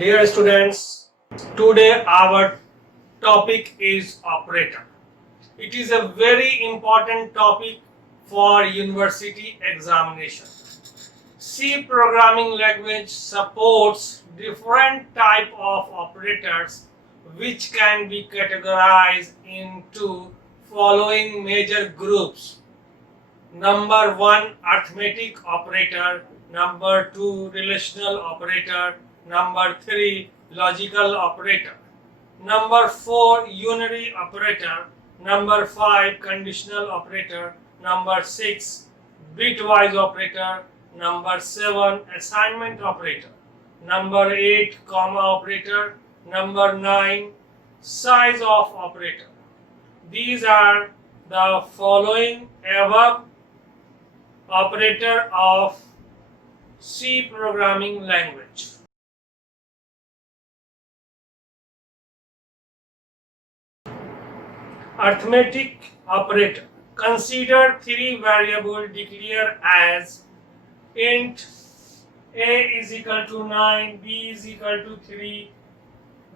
Dear students, today our topic is operator. It is a very important topic for university examination. C programming language supports different type of operators which can be categorized into following major groups. Number 1 arithmetic operator, number 2 relational operator, number 3 logical operator, number 4 unary operator, number 5 conditional operator, number 6 bitwise operator, number 7 assignment operator, number 8 comma operator, number 9 size of operator. These are the following above operator of C programming language. Arithmetic operator. Consider three variable declare as int a is equal to 9, b is equal to 3.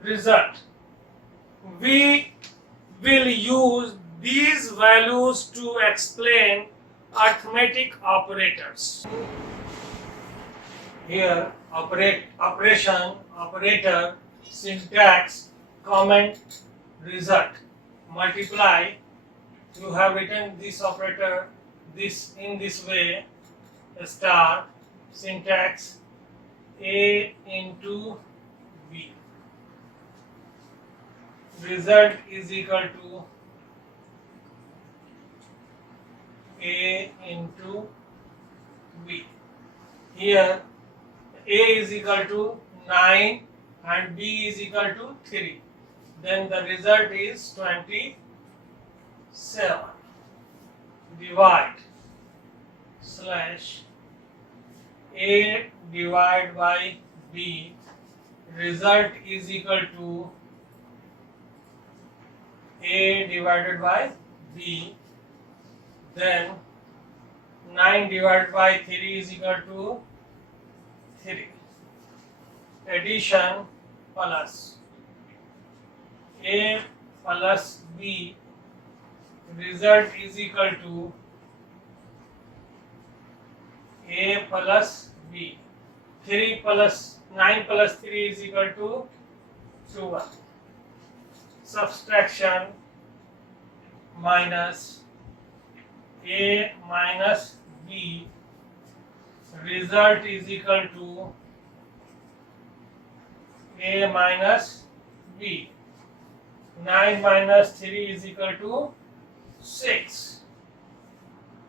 Result. We will use these values to explain arithmetic operators. Here operation, operator, syntax, comment, result. Multiply. You have written this operator in this way. Star, syntax, a into b. Result is equal to a into b. Here a is equal to 9 and b is equal to 3. Then the result is 27. Divide slash a divided by b. Result is equal to a divided by b. Then 9 divided by 3 is equal to 3. Addition plus a plus b. Result is equal to a plus b. 3 plus 9 plus 3 is equal to 12. Subtraction minus a minus b. Result is equal to a minus b. 9 minus 3 is equal to 6.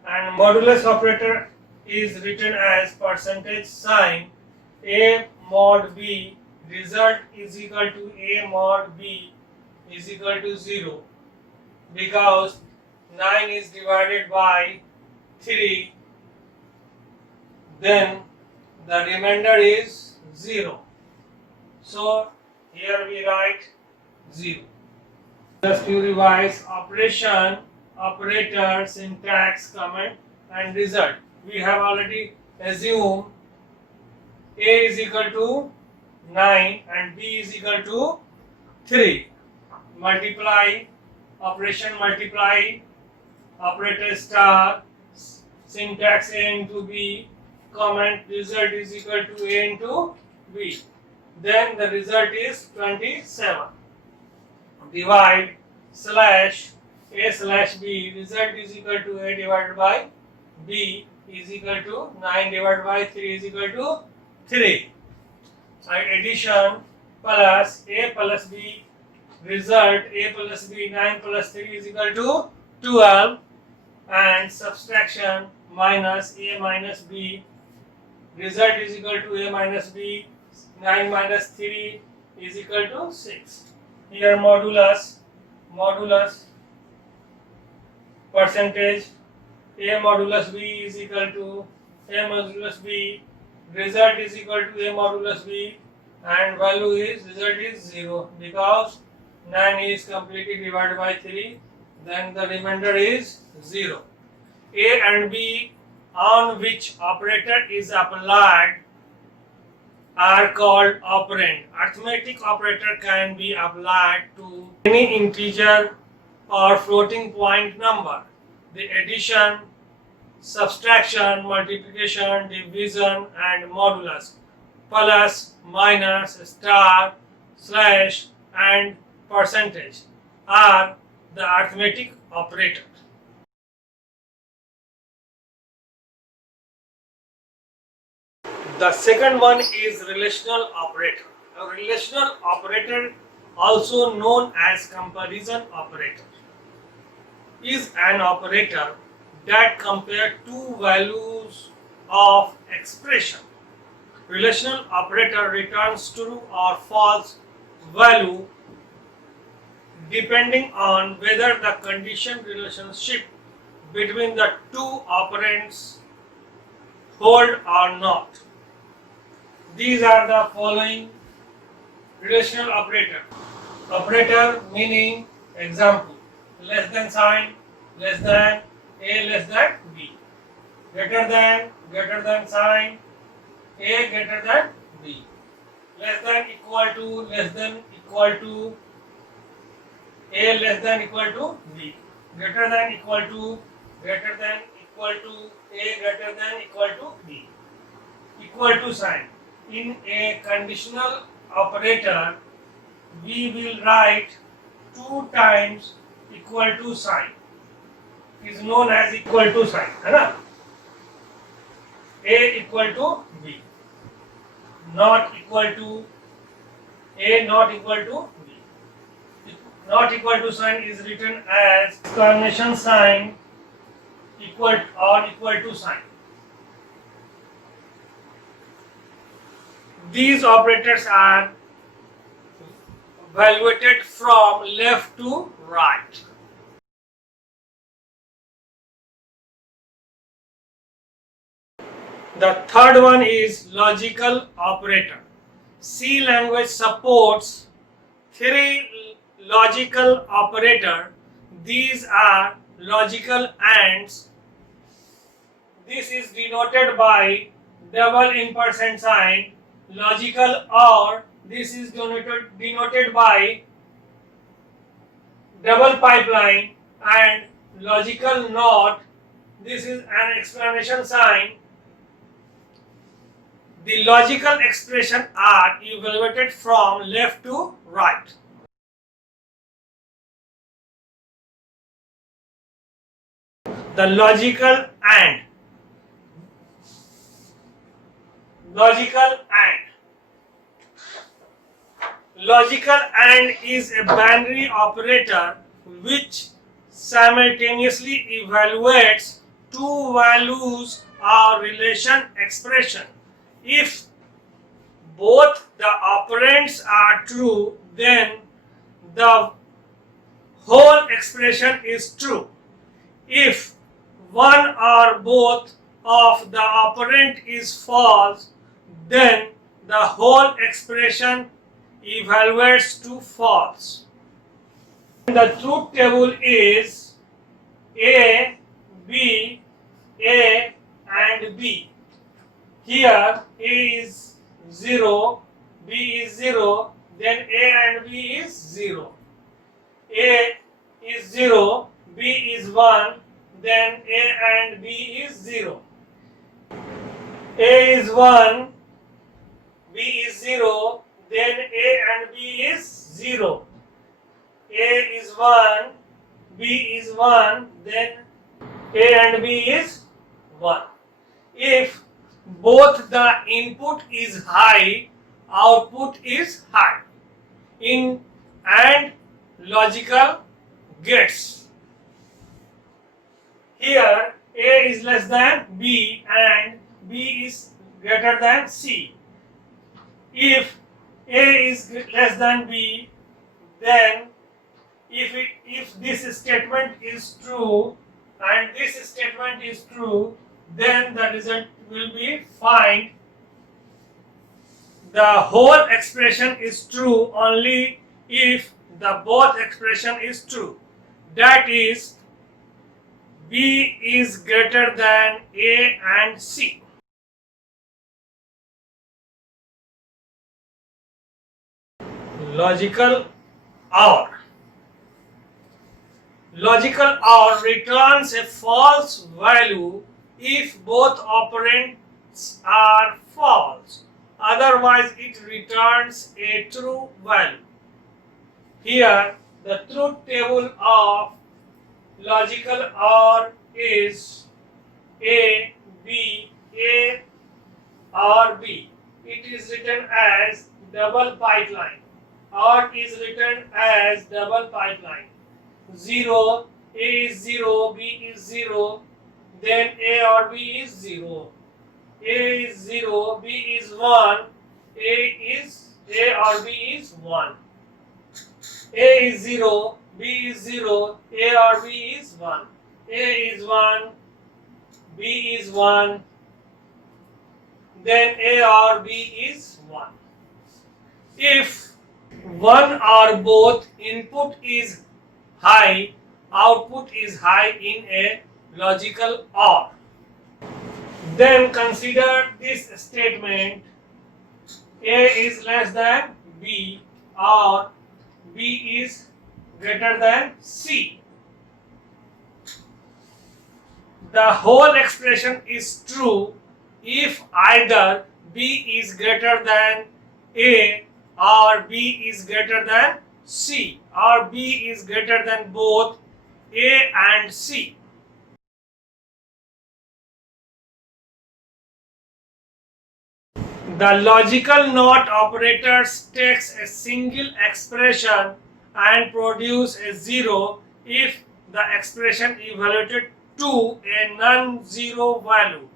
And modulus operator is written as percentage sign a mod b. Result is equal to a mod b is equal to 0 because 9 is divided by 3, then the remainder is 0. So here we write 0. Just to revise: operation, operator, syntax, comment and result. We have already assumed a is equal to 9 and b is equal to 3. Multiply, operation multiply, operator star, syntax a into b, comment, result is equal to a into b. Then the result is 27. Divide slash a slash b. Result is equal to a divided by b is equal to 9 divided by 3 is equal to 3. Addition plus a plus b. Result a plus b, 9 plus 3 is equal to 12. And subtraction minus a minus b. Result is equal to a minus b. 9 minus 3 is equal to 6. Here modulus percentage a modulus b is equal to a modulus b. Result is equal to a modulus b and result is 0 because 9 is completely divided by 3. Then the remainder is 0. A and B on which operator is applied are called operand. Arithmetic operator can be applied to any integer or floating point number. The addition, subtraction, multiplication, division and modulus, plus, minus, star, slash and percentage are the arithmetic operator. The second one is relational operator. A relational operator, also known as comparison operator, is an operator that compares two values of expression. Relational operator returns true or false value depending on whether the condition relationship between the two operands hold or not. These are the following relational operator. Operator meaning example, less than sign, less than, a less than b, greater than sign, a greater than b, less than equal to, a less than equal to b, greater than equal to, a greater than equal to b. Equal to sign. In a conditional operator, we will write 2 times equal to sign. It is known as equal to sign, है ना? A equal to B, not equal to A, not equal to B. Not equal to sign is written as exclamation sign equal or equal to sign. These operators are evaluated from left to right. The third one is logical operator. C language supports 3 logical operator. These are logical ANDs. This is denoted by double ampersand sign. Logical OR, this is denoted by double pipeline, and logical NOT, this is an exclamation sign. The logical expression are evaluated from left to right. The logical AND. Logical AND is a binary operator which simultaneously evaluates two values or relation expression. If both the operands are true, then the whole expression is true. If one or both of the operand is false, then the whole expression evaluates to false. The truth table is A, B, A and B. Here A is 0, B is 0, then A and B is 0. A is 0, B is 1, then A and B is 0. A is 1, B is 0, then A and B is 0. A is 1, B is 1, then A and B is 1. If both the input is high, output is high. In AND logical gates, here A is less than B and B is greater than C. If A is less than B, then if this statement is true and this statement is true, then the result will be find the whole expression is true only if the both expression is true. That is, B is greater than A and C. logical OR. Logical OR returns a false value if both operands are false. Otherwise, it returns a true value. Here, the truth table of logical OR is A, B, A, or B. It is written as double pipeline. OR is written as double pipeline. 0, A is 0, B is 0, then A or B is 0. A is 0, B is 1, A or B is 1. A is 0, B is 0, A or B is 1. A is 1, B is 1, then A or B is 1. If one or both input is high, output is high in a logical OR. Then consider this statement: A is less than B or B is greater than C. The whole expression is true if either B is greater than A or B is greater than C or B is greater than both A and C. The logical NOT operators takes a single expression and produce a 0 if the expression evaluated to a non-zero value,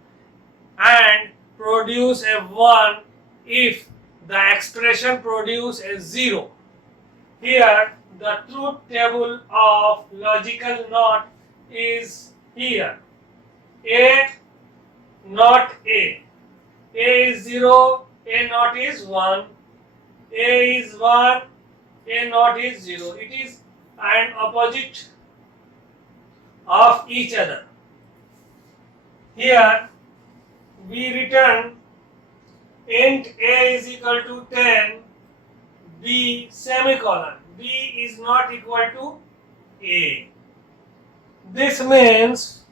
and produce a 1 if the expression produce a 0. Here the truth table of logical NOT is here. A, not A. A is 0, A naught is 1, A is 1, A naught is 0. It is an opposite of each other. Here we return int A is equal to 10, B semicolon. B is not equal to A. This means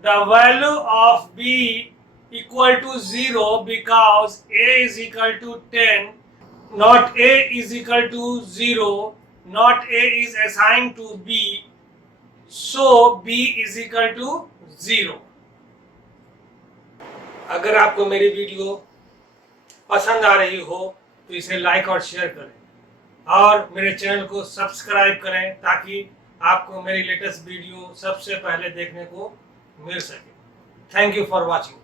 the value of B equal to 0 because A is equal to 10, not A is equal to 0, not A is assigned to B, so B is equal to 0. अगर आपको मेरी video पसंद आ रही हो तो इसे like और share करें और मेरे चैनल को सब्सक्राइब करें ताकि आपको मेरी लेटेस्ट वीडियो सबसे पहले देखने को मिल सके. Thank you for watching.